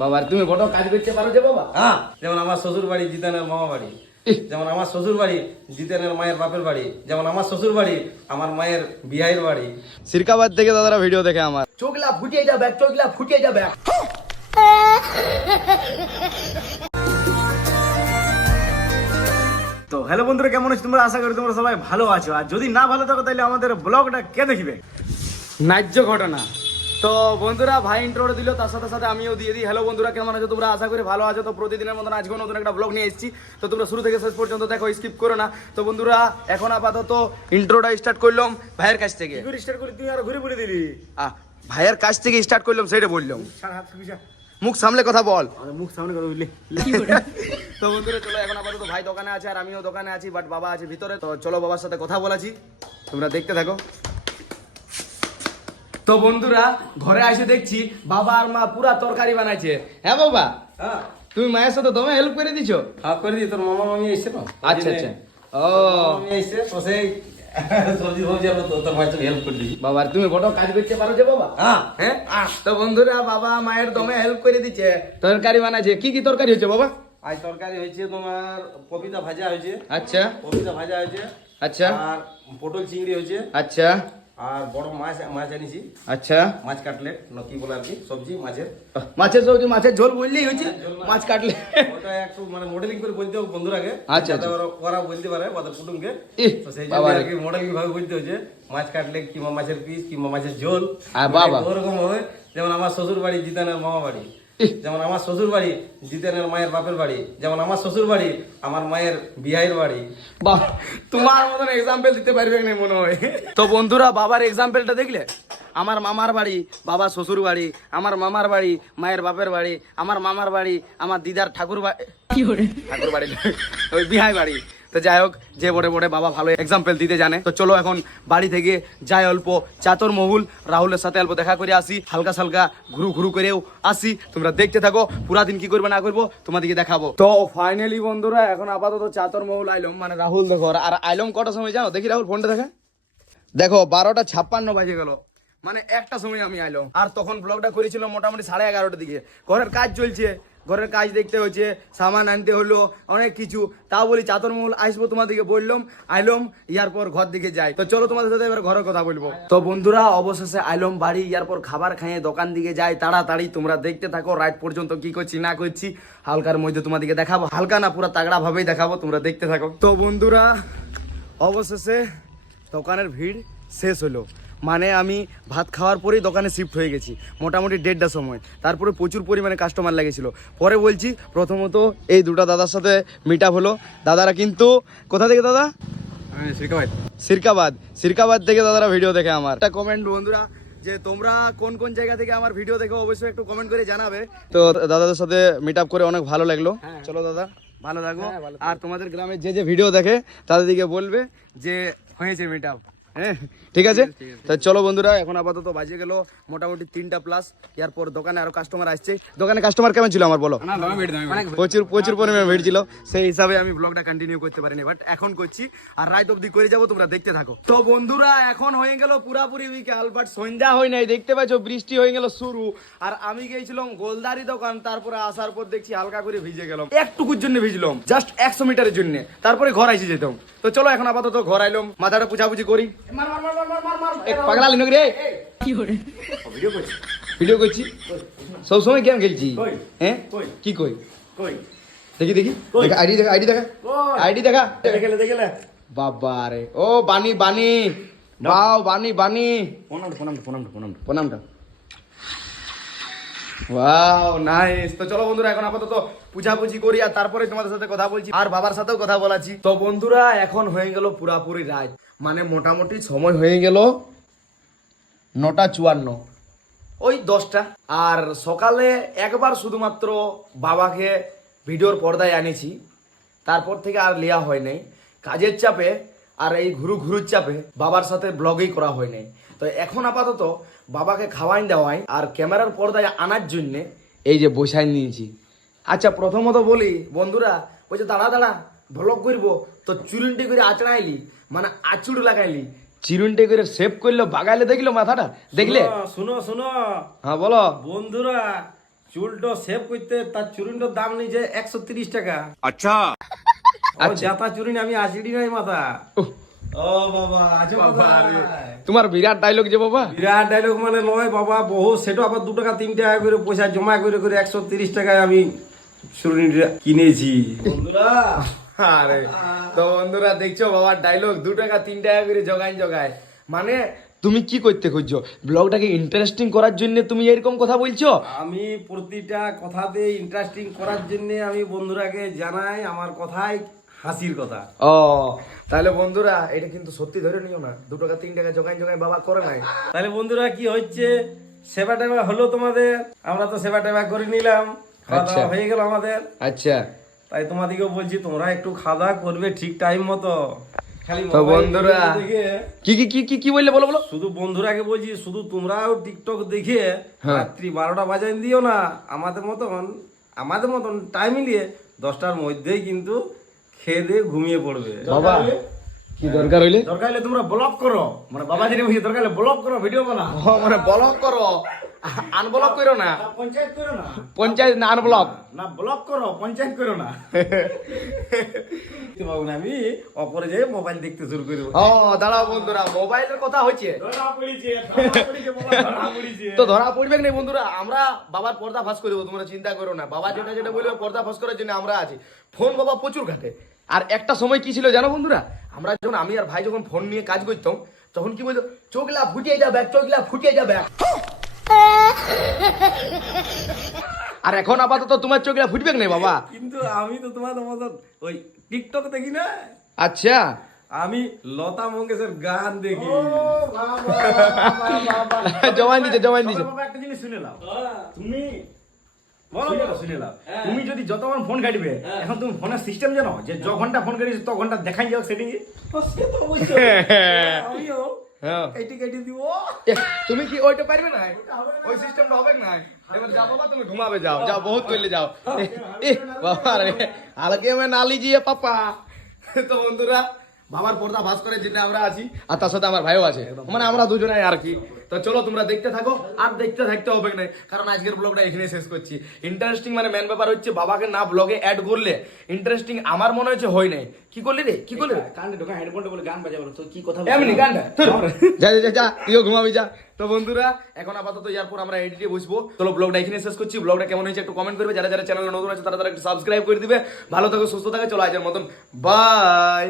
বাবা তুমি বড় কাজ করতে পারো যে বাবা? হ্যাঁ, যেমন আমার শ্বশুর বাড়ি জিতানের মামা বাড়ি, যেমন আমার শ্বশুর বাড়ি জিতানের মায়ের বাপের বাড়ি, যেমন আমার শ্বশুর বাড়ি আমার মায়ের বিহাইয়ের বাড়ি। সিরকাবাদ থেকে দাদারা ভিডিও দেখে আমার। চোখলা ফুটিয়ে যাবে, চোখলা ফুটিয়ে যাবে। তো হ্যালো বন্ধুরা, কেমন আছো তোমরা? আশা করি তোমরা সবাই ভালো আছো। আর যদি না ভালো থাকো তাহলে আমাদের ব্লগটা কে দেখবে? ন্যায্য ঘটনা। তো বন্ধুরা ভাই ইন্ট্রোটা দিল, তার সাথে সাথে আমিও দিয়ে দিই। হ্যালো বন্ধুরা, কেমন আছো তোমরা? আশা করি ভালো আছো। তো প্রতিদিনের মতন আজকেও নতুন একটা ব্লগ নিয়ে এসেছি। তো তোমরা শুরু থেকে শেষ পর্যন্ত দেখো, স্কিপ করো না। তো বন্ধুরা এখন আপাতত ইন্ট্রোটা স্টার্ট করলাম ভাইয়ের কাছ থেকে। স্টার্ট করি তুই আর ঘুরে ঘুরে দিলি। ভাইয়ের কাছ থেকে স্টার্ট করলাম, সেটা বললাম। ছাড় হাত খুঁজা, মুখ সামলে কথা বল। মুখ সামনে কথা বললি। তো বন্ধুরা চলো, এখন আপাতত ভাই দোকানে আছে আর আমিও দোকানে আছি, বাট বাবা আছে ভিতরে। তো চলো বাবার সাথে কথা বলাছি, তোমরা দেখতে থাকো। তো বন্ধুরা ঘরে এসে দেখছি বাবা আর মা পুরা তরকারি বানাইছে। হ্যাঁ বাবা, হ্যাঁ তুমি মায়ের সাথে দমে হেল্প করে দিছো? হ্যাঁ, করে দিই। তোর মামা মামি এসছে না? আচ্ছা আচ্ছা। ও মামি এসছে তো সেই সবজি ফবজি আমরা তোর মায়ের হেল্প করে দিই। বাবা তুমি বড় কাজ করতে পারো যে বাবা? হ্যাঁ হ্যাঁ। তো বন্ধুরা বাবা মায়ের দমে হেল্প করে দিচ্ছে, তরকারি বানাইছে। কি কি তরকারি হচ্ছে বাবা? আজ তরকারি হয়েছে তোমার পপিতা ভাজা হয়েছে। আচ্ছা পপিতা ভাজা হয়েছে। আচ্ছা আর পটল চিংড়ি হয়েছে। আচ্ছা আর বড় মাছ মাছ আনিছি। আচ্ছা। মাছ কাটলেট না কি বলে আর কি, সবজি মাছের। মাছের সবজি, মাছের ঝোল বললেই হচ্ছে, মাছ কাটলে। ওটা একটু মানে মডেলিং করে বলতে হবে বন্ধুরাকে, আচ্ছা, যাতে ওরা বলতে পারে ওদের কুটুমকে। ইহ, তো সেই জন্য বাবা রে। আর কি মডেলিং ভাবে বলতে হচ্ছে মাছ কাটলে কিংবা মাছের পিস কিংবা মাছের ঝোল। আর বাবা। ওরকম হবে। যেমন আমার শ্বশুর বাড়ি জিতানের মামা বাড়ি, যেমন আমার শ্বশুর বাড়ি জিতানের মায়ের বাপের বাড়ি, যেমন আমার শ্বশুর বাড়ি আমার মায়ের বিহাইয়ের বাড়ি। বাহ, তোমার মতন এক্সাম্পল দিতে পারবে না মনে হয়। তো বন্ধুরা বাবার এক্সাম্পলটা দেখলে, আমার মামার বাড়ি বাবার শ্বশুর বাড়ি, আমার মামার বাড়ি মায়ের বাপের বাড়ি, আমার মামার বাড়ি আমার দিদার ঠাকুর বাড়ি, ঠাকুর বাড়ি ওই বিহাই বাড়ি। তো যাই হোক, যে বড়ে বড়ে বাবা ভালো এক্সাম্পল দিতে জানে। তো চলো এখন বাড়ি থেকে যাই, অল্প চাতর মহুল রাহুলের সাথে অল্প দেখা করে আসি, হালকা সালকা ঘুরু ঘুরু করেও আসি। তোমরা দেখতে থাকো, পুরা দিন কি করবে না করবো তোমাদেরকে দেখাবো। তো ফাইনালি বন্ধুরা এখন আপাতত চাতর মহুল আইলম, মানে রাহুল দেখো। আর আইলম কটার সময় জানো? দেখি রাহুল ফোনটা দেখা, দেখো 12:56 বাজে গেল, মানে একটা সময় আমি আইলাম। আর তখন ব্লগটা করেছিল মোটামুটি 11:30টার দিকে। ঘরের কাজ চলছে, ঘরের কাজ দেখতে হচ্ছে, সামান আনতে হলো, অনেক কিছু। তাও বলি চাতর মহল আসবো তোমাদেরকে বললাম, আইলম। ইয়ার পর ঘর দিকে যাই। তো চলো তোমাদের সাথে এবার ঘরের কথা বলবো। তো বন্ধুরা অবশেষে আইলম বাড়ি। ইয়ার পর খাবার খাইয়ে দোকান দিকে যাই তাড়াতাড়ি। তোমরা দেখতে থাকো রাত পর্যন্ত কি করছি না করছি, হালকার মধ্যে তোমাদেরকে দেখাবো। হালকা না, পুরো তাগড়া ভাবেই দেখাবো, তোমরা দেখতে থাকো। তো বন্ধুরা অবশেষে দোকানের ভিড় শেষ হলো, মানে আমি ভাত খাওয়ার পরেই দোকানে শিফট হয়ে গেছি মোটামুটি 1:30টার সময়। তারপরে প্রচুর পরিমাণে কাস্টমার লেগেছিল। পরে বলছি, প্রথমত এই দুটো দাদার সাথে মিট আপ হলো। দাদারা কিন্তু কোথা থেকে দাদা? সিরকাবাদ থেকে দাদারা ভিডিও দেখে আমার। একটা কমেন্ট বন্ধুরা, যে তোমরা কোন কোন জায়গা থেকে আমার ভিডিও দেখো অবশ্যই একটু কমেন্ট করে জানাবে। তো দাদাদের সাথে মিট আপ করে অনেক ভালো লাগলো। চলো দাদা ভালো থাকো। আর তোমাদের গ্রামে যে যে ভিডিও দেখে তাদেরকে বলবে যে হয়েছে মিট আপ। হ্যাঁ ঠিক আছে। তো চলো বন্ধুরা এখন আপাতত বাজে গেল মোটামুটি 3টা+। এরপর দোকানে আরো কাস্টমার আসছে। দোকানে কাস্টমার কেমন ছিল আমার বলো? প্রচুর পরিমাণে ভিড় ছিল। সেই হিসাবে আমি ব্লগটা কন্টিনিউ করতে পারিনি, বাট এখন করছি। আর রাত অব্দি করে যাবো, তোমরা দেখতে থাকো। তো বন্ধুরা এখন হয়ে গেল পুরাপুরি বিকাল, বাট সন্ধ্যা হয় নাই। দেখতে পাচ্ছ বৃষ্টি হয়ে গেল শুরু। আর আমি গিয়েছিলাম গোলদারি দোকান, তারপরে আসার পর দেখছি হালকা করে ভিজে গেলাম, একটুকুর জন্য ভিজলাম, জাস্ট 100 মিটারের জন্য। তারপরে ঘর এসে যেতাম। তো চলো এখন আপাতত ঘর আইলাম, মাথাটা পুছাপুছি করি। পাগলা লিনক রে, ভিডিও করছি সব সময়, গেম খেলছি। হ্যাঁ কি কই দেখি দেখি আইডি দেখা, আইডি দেখা। বাবা রে, ও বানি বাও বানি প্রণামটা। Wow nice. তো চলো বন্ধুরা এখন আপাতত পুজাপুজি করি, আর তারপরে তোমাদের সাথে কথা বলছি, আর বাবার সাথেও কথা বলাছি। তো বন্ধুরা এখন হয়ে গেল পুরাপুরি রাত, মানে মোটামুটি সময় হয়ে গেল 9:54, ওই 10টা। আর সকালে একবার শুধুমাত্র বাবাকে ভিডিওর পর্দায় আনেছি, তারপর থেকে আর লিয়া হয় নাই। কাজের চাপে আর এই ঘুরুর চাপে বাবার সাথে ব্লগই করা হয় নাই। তো এখন আপাতত বাবাকে খাওয়াই দেওয়াই আর ক্যামেরার পর্দায় আনার জন্যে এই যে বসাই নিয়েছি। আচ্ছা প্রথমত বলি বন্ধুরা, বলছে দাঁড়া ব্লগ করবো, তো চুরুনটি করে আচড়াইলি, মানে আচুড় লাগাইলি, চিরুনটি করে সেভ করলো, বাগাইলে দেখলো মাথাটা দেখলে। শুনো হ্যাঁ বলো বন্ধুরা, চুলটো সেভ করতে তার চুরিনটার দাম নিয়েছে 130 টাকা। अच्छा আর জাতা চুরিন আমি 80 নাই মাথা। ও বাবা আছো বাবা। তোমার বিরাট ডায়লগ যে বাবা। বিরাট ডায়লগ মানে লয় বাবা, বহু সেটা আবার 2 টাকা 3 টাকা করে পয়সা জমা করে করে 130 টাকায় আমি চুরিনটা কিনেছি। বন্ধুরা আরে তো বন্ধুরা দেখছো বাবার ডায়লগ 2 টাকা 3 টাকা করে জগায় মানে তুমি কি করতে খুঁজছো? ব্লগটাকে ইন্টারেস্টিং করার জন্য তুমি এরকম কথা বলছো? আমি প্রতিটা কথাতে ইন্টারেস্টিং করার জন্য আমি বন্ধুরাকে জানাই আমার কথাই হাসির কথা। ও তাহলে বন্ধুরা এটা কিন্তু সত্যি ধরে নিও না, 2 টাকা 3 টাকা জগাই বাবা করে নাই। তাহলে বন্ধুরা কি হচ্ছে, সেবা টেবা হলো তোমাদের, আমরা তো সেবা টেবা করে নিলাম, খাওয়া দাওয়া হয়ে গেল আমাদের। আচ্ছা তাই তোমাদেরকেও বলছি তোমরা একটু খাওয়া দাওয়া করবে ঠিক টাইম মতো। খালি তো মোবাইল বন্ধুরা দেখে কি কি কি কি কি বললে বলো বলো। শুধু বন্ধুরাকে বলছি, শুধু তোমরাও টিকটক দেখে হ্যাঁ। রাত্রি 12টা বাজায় দিও না। আমাদের মতন টাইম মিলিয়ে 10টার মধ্যেই কিন্তু খেয়ে দিয়ে ঘুমিয়ে পড়বে। বাবা কি দরকার হইলে? দরকার হলে তোমরা ব্লক করো, মানে বাবা যেটা বলছে দরকার হলে ব্লক করো, ভিডিও বানাও। মানে ব্লক করো, আনব্লক করো না। পঞ্চায়েত করো না, পঞ্চায়েত না আনব্লক। না ব্লক করো, পঞ্চায়েত করো না। দেখতে পাবো না আমি, অপরে যেয়ে মোবাইল দেখতে শুরু করবো। ও দাঁড়াও বন্ধুরা, মোবাইলের কথা হচ্ছে ধরা পড়েছে, ধরা পড়েছে, বাবা ধরা পড়েছে। তো ধরা পড়বে না বন্ধুরা, আমরা বাবার পর্দা ফাঁস করবো, তোমরা চিন্তা করো না। বাবা যেটা যেটা বলবে পর্দা ফাঁস করার জন্য আমরা আছি। ফোন বাবা প্রচুর ঘাটে। আর একটা সময় কি ছিল জানো বন্ধুরা, আমরা যখন আমি আর ভাই যখন ফোন নিয়ে কাজ করতাম তখন কি বলতো, চোখলা ফুটিয়ে যাবে, চোখলা ফুটিয়ে যাবে। আর এখন আপাতত তোমার চোখলা ফুটবে না বাবা। কিন্তু আমি তো তোমাদের মতন ওই টিকটক দেখি না, আচ্ছা আমি লতা মঙ্গেশের গান দেখি। জমাই দিছে জমাই দিছে। বাবা একটা জিনিস শুনে নাও, তুমি বলো, শুনে নাও, তুমি যদি যতক্ষণ ফোন কাটবে, এখন তুমি ফোনের সিস্টেম জানো যে য ঘন্টা ফোন কাটিস তো ঘন্টা দেখাই যাও সেটিং এ। সে তো অবশ্যই। আমিও হ্যাঁ। কেটে দিব। তুমি কি ওইটা পারবে না? ওই সিস্টেমটা হবে না। এবার যাও বাবা, তুমি ঘুমাবে, যাও যাও, বহুত করলে যাও। বাবা রে আলকে মে না লিজিয়ে পাপা। তো বন্ধুরা বাবার পর্দা ভাস করে যেটা আমরা আছি, আর তার সাথে আমার ভাইও আছে, মানে আমরা দুজনেই আর কি। তো চলো তোমরা দেখতে থাকো, আর দেখতে থাকতে হবে না, কারণ আজকের ব্লগটা এখানে শেষ করছি। ইন্টারেস্টিং মানে মেন ব্যাপার হচ্ছে বাবাকে না ব্লগে অ্যাড করলে ইন্টারেস্টিং আমার মনে হচ্ছে হয় নাই। কি করলি রে, কি করলি রে? কানে ঢোকা হেডফোনটা বলে গান বাজাবো, তো কি কথা এমনি গানটা যা যা যা, তুইও ঘুমাবি যা। তো বন্ধুরা এখন আপাতত এরপর আমরা এডিটে বসবো। চলো ব্লগটা এখানে শেষ করছি। ব্লগটা কেমন হয়েছে একটু কমেন্ট করবে, যারা যারা চ্যানেলে নতুন আছে তারা তারা একটু সাবস্ক্রাইব করে দিবে। ভালো থাকো, সুস্থ থাকো। চলো আজকের মতন বাই।